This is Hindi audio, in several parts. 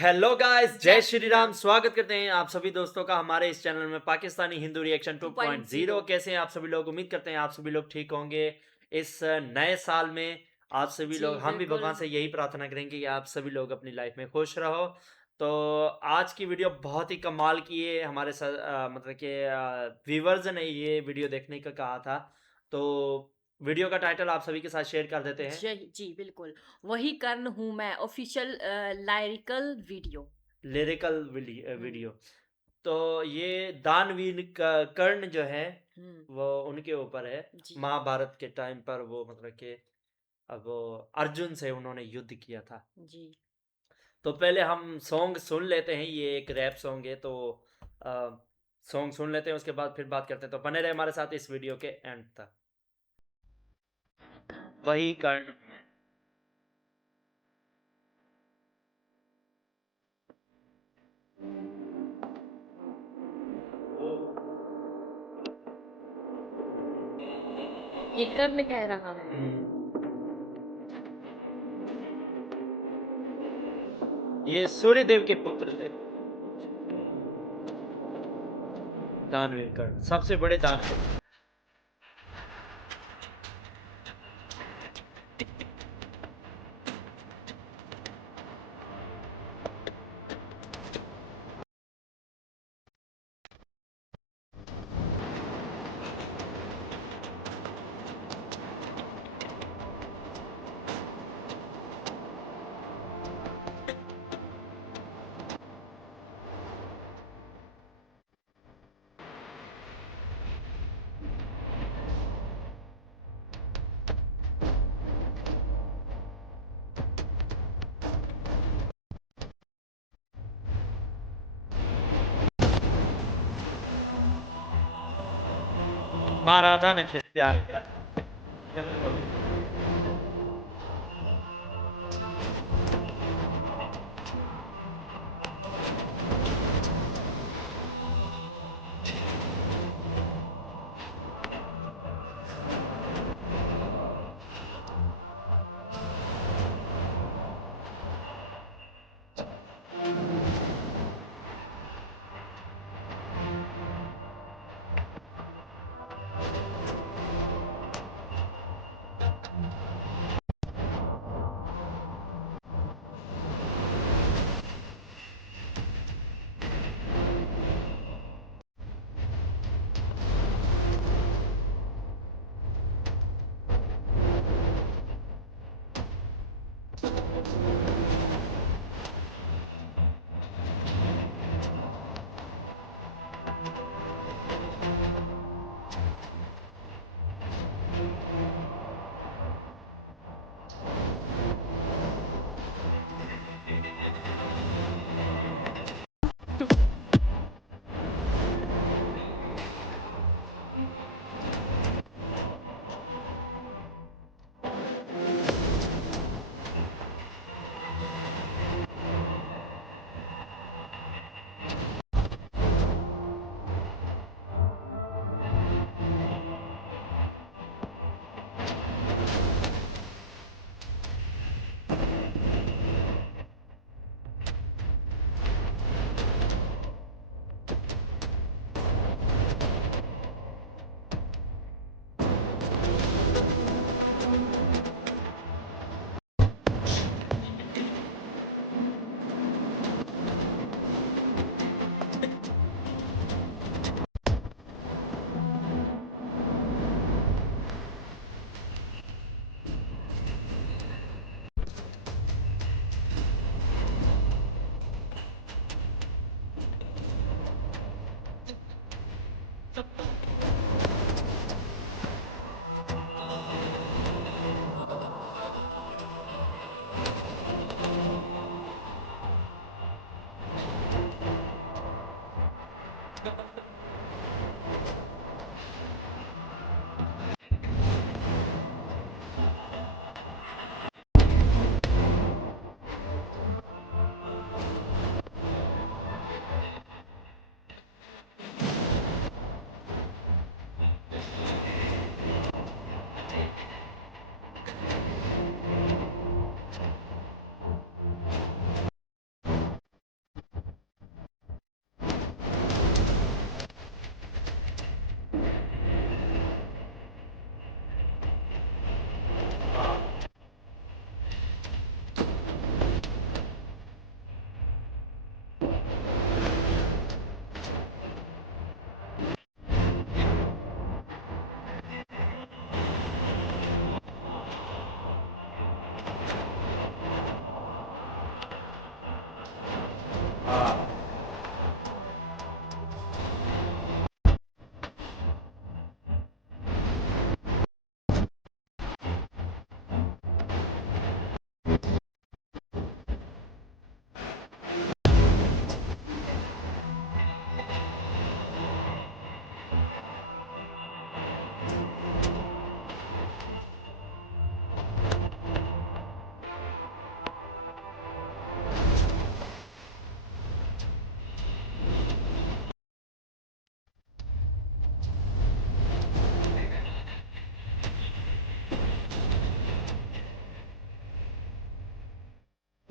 हेलो गाइस, जय जय श्री श्री राम। राम स्वागत करते हैं आप सभी दोस्तों का हमारे इस चैनल में पाकिस्तानी हिंदू रिएक्शन 2.0। 2.0। कैसे हैं आप सभी लोग? उम्मीद करते हैं आप सभी लोग ठीक होंगे। इस नए साल में आप सभी जी, लोग, हम भी बिल्कुल। भगवान से यही प्रार्थना करेंगे कि आप सभी लोग अपनी लाइफ में खुश रहो। तो आज की वीडियो बहुत ही कमाल की है। हमारे साथ मतलब कि व्यूवर्स ने ये वीडियो देखने का कहा था, तो वीडियो का टाइटल आप सभी के साथ शेयर कर देते हैं। जी, बिल्कुल। वही कर्ण हूँ मैं, ऑफ़िशियल लायरिकल वीडियो। लिरिकल हुँ, वीडियो। तो ये दानवीर कर्ण जो है हुँ, वो उनके ऊपर है। जी, महाभारत के टाइम पर वो मतलब कि अब वो अर्जुन से उन्होंने युद्ध किया था। जी। तो पहले हम सॉन्ग सुन लेते हैं। ये एक रैप सॉन्ग है, तो सॉन्ग सुन लेते हैं, उसके बाद फिर बात करते हैं। तो बने रहे हमारे साथ इस वीडियो के एंड तक। वही कर्ण। ये कर्ण कह रहा है। ये सूर्य देव के पुत्र थे, दानवीर कर्ण, सबसे बड़े दानवीर। महाराजा ने फिर प्यार किया।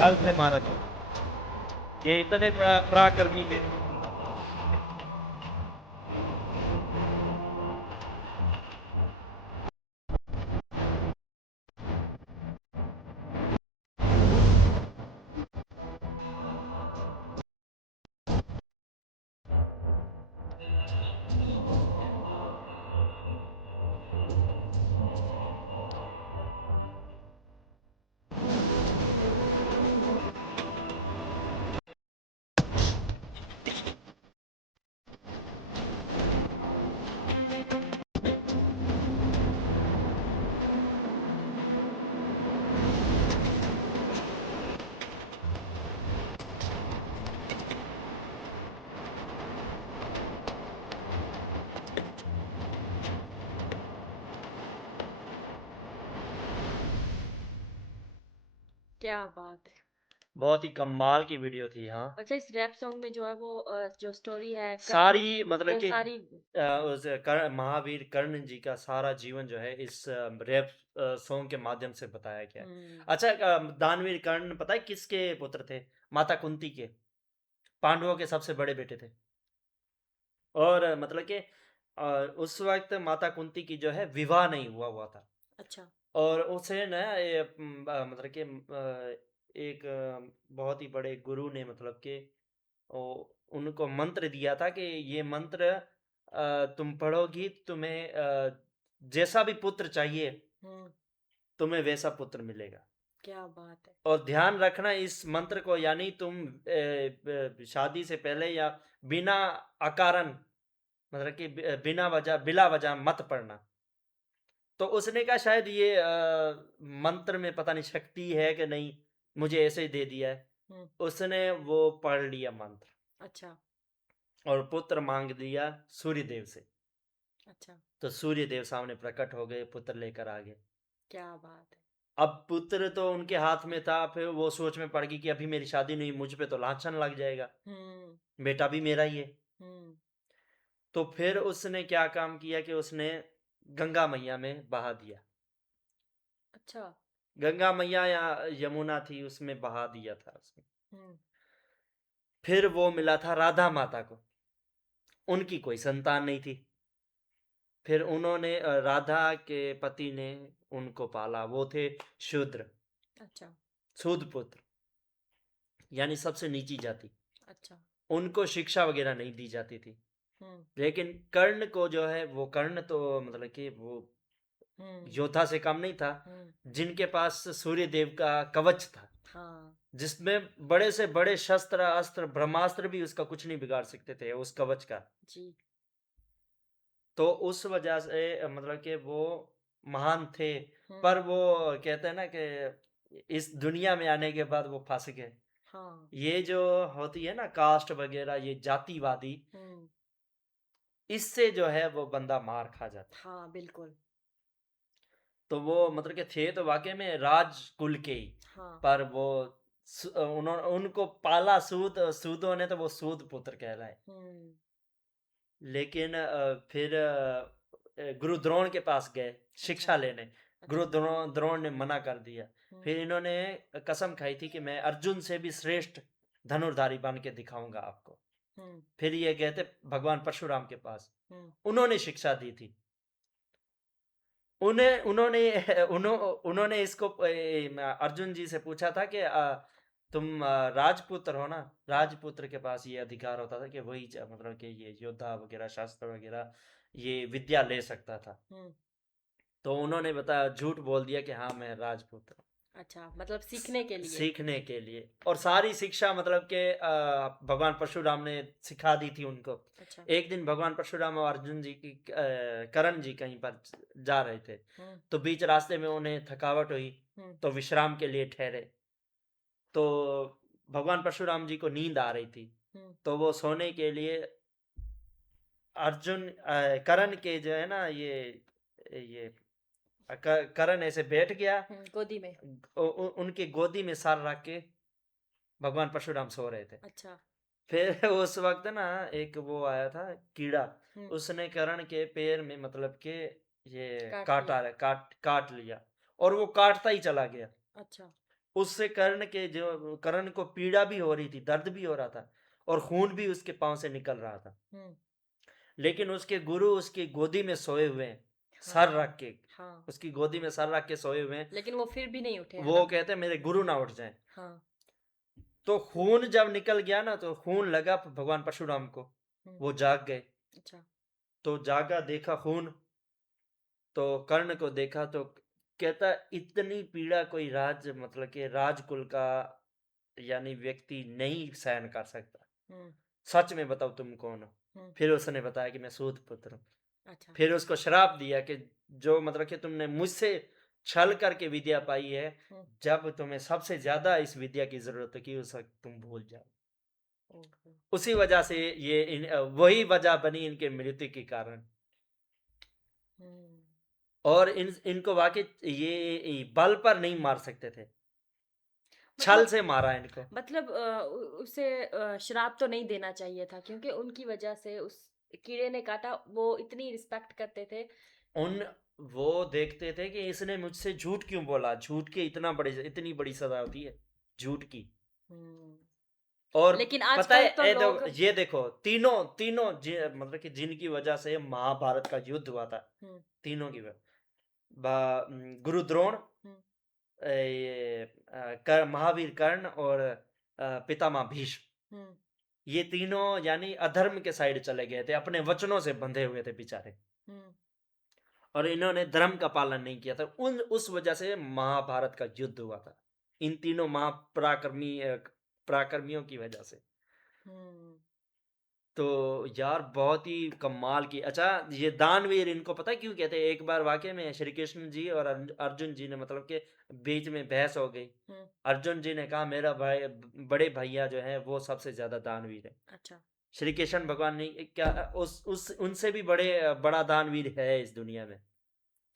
कल से मारा जाए। ये इतने पराक्रमी थे। क्या बात है। बहुत ही कमाल की वीडियो थी। हाँ, अच्छा, इस रैप सॉन्ग में जो है वो जो स्टोरी है सारी मतलब वो कि सारी। महावीर कर्ण जी का सारा जीवन जो है इस रैप सॉन्ग के माध्यम से बताया गया है। हम्म। अच्छा, दानवीर कर्ण पता है किसके पुत्र थे? माता कुंती के, पांडवों के सबसे बड़े बेटे थे। और मतलब कि उस वक्त माता कुंती की जो है विवाह नहीं हुआ हुआ था। अच्छा। और उसे ना ये मतलब कि एक बहुत ही बड़े गुरु ने मतलब कि उनको मंत्र दिया था कि ये मंत्र तुम पढ़ोगी, तुम्हें जैसा भी पुत्र चाहिए हम्म। तुम्हें वैसा पुत्र मिलेगा। क्या बात है। और ध्यान रखना इस मंत्र को, यानी तुम शादी से पहले या बिना अकारण मतलब कि बिना वजह बिला वजह मत पढ़ना। तो उसने कहा शायद ये मंत्र में पता नहीं शक्ति है कि नहीं, मुझे ऐसे ही दे दिया है। हम्म। उसने वो पढ़ लिया मंत्र अच्छा। और पुत्र मांग दिया सूर्य देव से। अच्छा। तो सूर्य देव सामने प्रकट हो गए, पुत्र लेकर आ गए। क्या बात है। अब पुत्र तो उनके हाथ में था, फिर वो सोच में पड़ गई कि अभी मेरी शादी नहीं, मुझ पे तो लांछन लग जाएगा, हम्म। बेटा भी मेरा ही है। हम्म। तो फिर उसने क्या काम किया कि उसने गंगा मैया में बहा दिया। अच्छा। गंगा मैया या यमुना थी, उसमें बहा दिया था उसने। हम्म। फिर वो मिला था राधा माता को, उनकी कोई संतान नहीं थी। फिर उन्होंने राधा के पति ने उनको पाला, वो थे शूद्र, अच्छा। सूद पुत्र, यानी सबसे नीची जाति। अच्छा। उनको शिक्षा वगैरह नहीं दी जाती थी। हम्म। लेकिन कर्ण को जो है, वो कर्ण तो मतलब कि वो हम्म। योद्धा से कम नहीं था, हम्म। जिनके पास सूर्य देव का कवच था, हाँ। जिसमें बड़े से बड़े शस्त्र अस्त्र ब्रह्मास्त्र भी उसका कुछ नहीं बिगाड़ सकते थे, उस कवच का। जी। तो उस वजह से मतलब कि वो महान थे। हम्म। पर वो कहते हैं ना कि इस दुनिया में आने के बाद वो फंस गए। हाँ। ये जो होती है ना कास्ट वगैरह, ये जातिवादी, हम्म। इससे जो है वो बंदा मार खा जाता है। हाँ, बिल्कुल। तो वो मतलब कि थे तो वाकई में राजकुल के ही, हाँ। पर वो उन्होंने उनको पाला सूद, सूदों ने तो वो सूद पुत्र कहलाए। हम्म। लेकिन फिर गुरु द्रोण के पास गए अच्छा। शिक्षा लेने। गुरु अच्छा। द्रोण ने मना कर दिया। हम्म। फिर इन्होंने कसम खाई थी कि मैं अर्जुन से भी श्रेष्ठ धनुर्धारी बन के दिखाऊंगा आपको। हम्म। फिर ये गए थे भगवान परशुराम के पास, हम्म। उन्होंने शिक्षा दी थी। उन्हें उन्होंने उन्होंने इसको अर्जुन जी से पूछा था कि तुम राजपुत्र हो ना, राजपुत्र के पास ये अधिकार होता था कि वही मतलब कि ये योद्धा वगैरह शास्त्र वगैरह ये विद्या ले सकता था। हम्म। तो उन्होंने बताया, झूठ बोल दिया कि हाँ मैं राजपुत्र हूँ। अच्छा, मतलब सीखने के लिए। सीखने के लिए, और हम्म। सारी शिक्षा मतलब कि भगवान परशुराम ने सिखा दी थी उनको। अच्छा। एक दिन भगवान परशुराम और अर्जुन जी की करण जी कहीं पर जा रहे थे, हम्म। तो बीच रास्ते में उन्हें थकावट हुई, हम्म। तो विश्राम के लिए ठहरे। तो भगवान परशुराम जी को नींद आ रही थी, हम्म। तो वो सोने के लिए अर्जुन करण के जो है ना ये करण ऐसे बैठ गया, गोदी में। उनके गोदी में सर रख के भगवान परशुराम सो रहे थे। अच्छा। फिर उस वक्त ना एक वो आया था कीड़ा, हम्म। उसने करण के पैर में मतलब कि ये काट दिया। काट काट लिया, और वो काटता ही चला गया। अच्छा। उससे कर्ण को पीड़ा भी हो रही थी, दर्द भी हो रहा था और खून भी उसके पाँव से निकल रहा था। हम्म, लेकिन उसके गुरु उसकी गोदी में सोए हुए हैं, सर हाँ रख के, हाँ, उसकी गोदी में सर रख के सोए हुए हैं। लेकिन वो फिर भी नहीं उठे, है वो ना? कहते हैं मेरे गुरु ना उठ जाएं। हाँ। तो खून जब निकल गया ना, तो खून लगा भगवान परशुराम को, हम्म, वो जाग गए। अच्छा। तो जागा, देखा खून, तो कर्ण को देखा तो कहता इतनी पीड़ा कोई मतलब कि राजकुल का यानी व्यक्ति नहीं सहन कर सकता। हम्म, सच में बताओ तुम कौन हो? हम्म, फिर उसने बताया कि मैं सूत पुत्र हूँ। अच्छा। फिर उसको श्राप दिया कि जो मतलब कि तुमने मुझसे छल करके विद्या पाई है, हम्म, जब तुम्हें सबसे ज्यादा इस विद्या की जरूरत होगी उस वक्त तुम भूल जाओ। ओहो, उसी वजह से वही वजह बनी इनके मृत्यु के कारण। हम्म, और इनको वाकई ये बल पर नहीं मार सकते थे, छल मतलब से मारा इनको। मतलब उसे श्राप तो नहीं देना चाहिए था, क्योंकि उनकी वजह से उस कीड़े ने काटा, वो इतनी रिस्पेक्ट करते थे। उन वो देखते थे कि इसने मुझसे झूठ क्यों बोला, झूठ के इतनी बड़ी सजा होती है झूठ की। हम्ं। और लेकिन पता आजकल तो है लोग ये देखो तीनों तीनों मतलब कि जिनकी वजह से महाभारत का युद्ध हुआ था, हम्म, तीनों की गुरु द्रोण, हम्म, महावीर कर्ण और पितामह भीष्म, हम्म, ये तीनों यानी अधर्म के साइड चले गए थे, अपने वचनों से बंधे हुए थे बेचारे, हम्म, और इन्होंने धर्म का पालन नहीं किया था। उस वजह से महाभारत का युद्ध हुआ था, इन तीनों पराक्रमियों की वजह से। हम्म, तो यार बहुत ही कमाल की। अच्छा, ये दानवीर इनको पता है क्यों कहते हैं? एक बार वाकई में श्री कृष्ण जी और अर्जुन जी ने मतलब के बीच में बहस हो गई। हम्म, अर्जुन जी ने कहा मेरा भाई, बड़े भैया जो है वो सबसे ज्यादा दानवीर है। अच्छा। श्री कृष्ण भगवान ने क्या, उस उनसे भी बड़ा दानवीर है इस दुनिया में,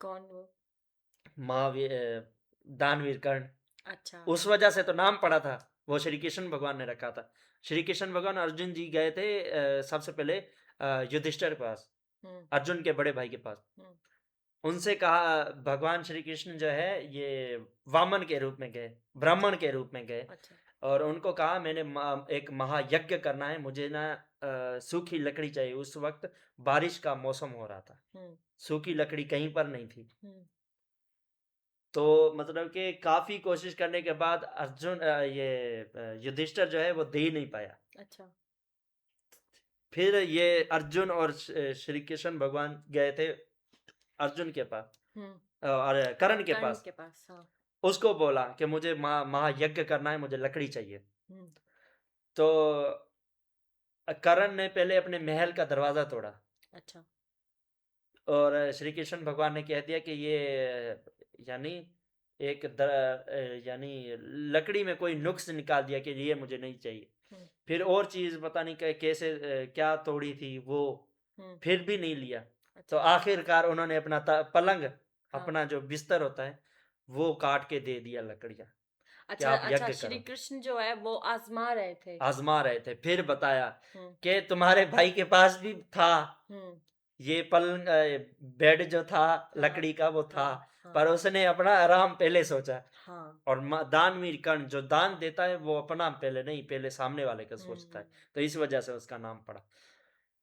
कौन वो? महावीर, दानवीर कर्ण। अच्छा, उस वजह से तो नाम पड़ा था, वो श्री कृष्ण भगवान ने रखा था। श्री कृष्ण भगवान, अर्जुन जी गए थे सबसे पहले युधिष्ठिर के पास, हम्म, अर्जुन के बड़े भाई के पास। हम्म, उनसे कहा, भगवान श्री कृष्ण जो है ये वामन के रूप में गए, अच्छा, ब्राह्मण के रूप में गए, अच्छा, और उनको कहा मैंने एक महायज्ञ करना है, मुझे ना सूखी लकड़ी चाहिए। उस वक्त बारिश का मौसम हो रहा था, हम्म, सूखी लकड़ी कहीं पर नहीं थी। हम्म, तो मतलब कि काफी कोशिश करने के बाद युधिष्ठिर जो है वो दे ही नहीं पाया। अच्छा, फिर ये अर्जुन और श्री कृष्ण भगवान गए थे अर्जुन के पास, हम्म, और कर्ण के कर्ण पास। के पास, हाँ। उसको बोला कि मुझे महायज्ञ करना है, मुझे लकड़ी चाहिए। हम्म, तो कर्ण ने पहले अपने महल का दरवाजा तोड़ा, अच्छा, और श्री कृष्ण भगवान ने कह दिया कि ये यानी यानी लकड़ी में कोई नुक्स निकाल दिया कि ये मुझे नहीं चाहिए। हम्म, फिर और चीज पता नहीं कैसे क्या तोड़ी थी वो, हम्म, फिर भी नहीं लिया। तो अच्छा, आखिरकार उन्होंने अपना पलंग, हाँ। अपना जो बिस्तर होता है वो काट के दे दिया लकड़ियां, कि अच्छा, आप अच्छा, यज्ञ श्री करो। कृष्ण जो है वो आजमा रहे थे। आजमा रहे थे, फिर बताया हम्म, कि तुम्हारे भाई के पास भी था हम्म, ये पलंग, बेड जो था हाँ, लकड़ी का वो था, हाँ, हाँ, पर उसने अपना आराम पहले सोचा। हाँ, और दानवीर कर्ण जो दान देता है वो अपना पहले नहीं, पहले सामने वाले का सोचता हम्म, है। तो इस वजह से उसका नाम पड़ा।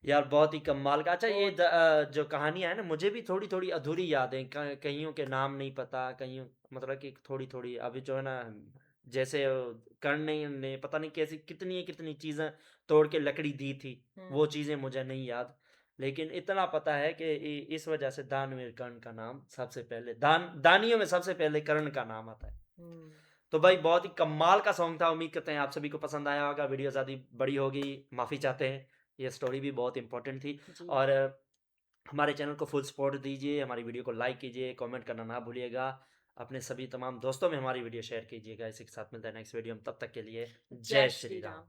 यार बहुत ही कमाल का। अच्छा, ये बहुत। जो कहानियां है ना, मुझे भी थोड़ी थोड़ी अधूरी याद है, कईयों के नाम नहीं पता, कईयों मतलब कि थोड़ी थोड़ी अभी जो है ना, जैसे कर्ण ने पता नहीं कैसी कितनी कितनी चीजें तोड़ के लकड़ी दी थी, हम्म, वो चीजें मुझे नहीं याद। लेकिन इतना पता है कि इस वजह से दानवीर कर्ण का नाम सबसे पहले, दानियों में सबसे पहले कर्ण का नाम आता है। हम्म, तो भाई बहुत ही कमाल का सॉन्ग था, उम्मीद करते हैं आप सभी को पसंद आया होगा। वीडियो ज़्यादा बड़ी होगी, माफ़ी चाहते हैं, ये स्टोरी भी बहुत इंपॉर्टेंट थी। जी, और हमारे चैनल को फुल सपोर्ट दीजिए, हमारी वीडियो को लाइक कीजिए, कमेंट करना ना भूलिएगा, अपने सभी तमाम दोस्तों में हमारी वीडियो शेयर कीजिएगा। इसी के साथ मिलता है नेक्स्ट वीडियो में, तब तक के लिए जय जय श्री श्री राम। राम।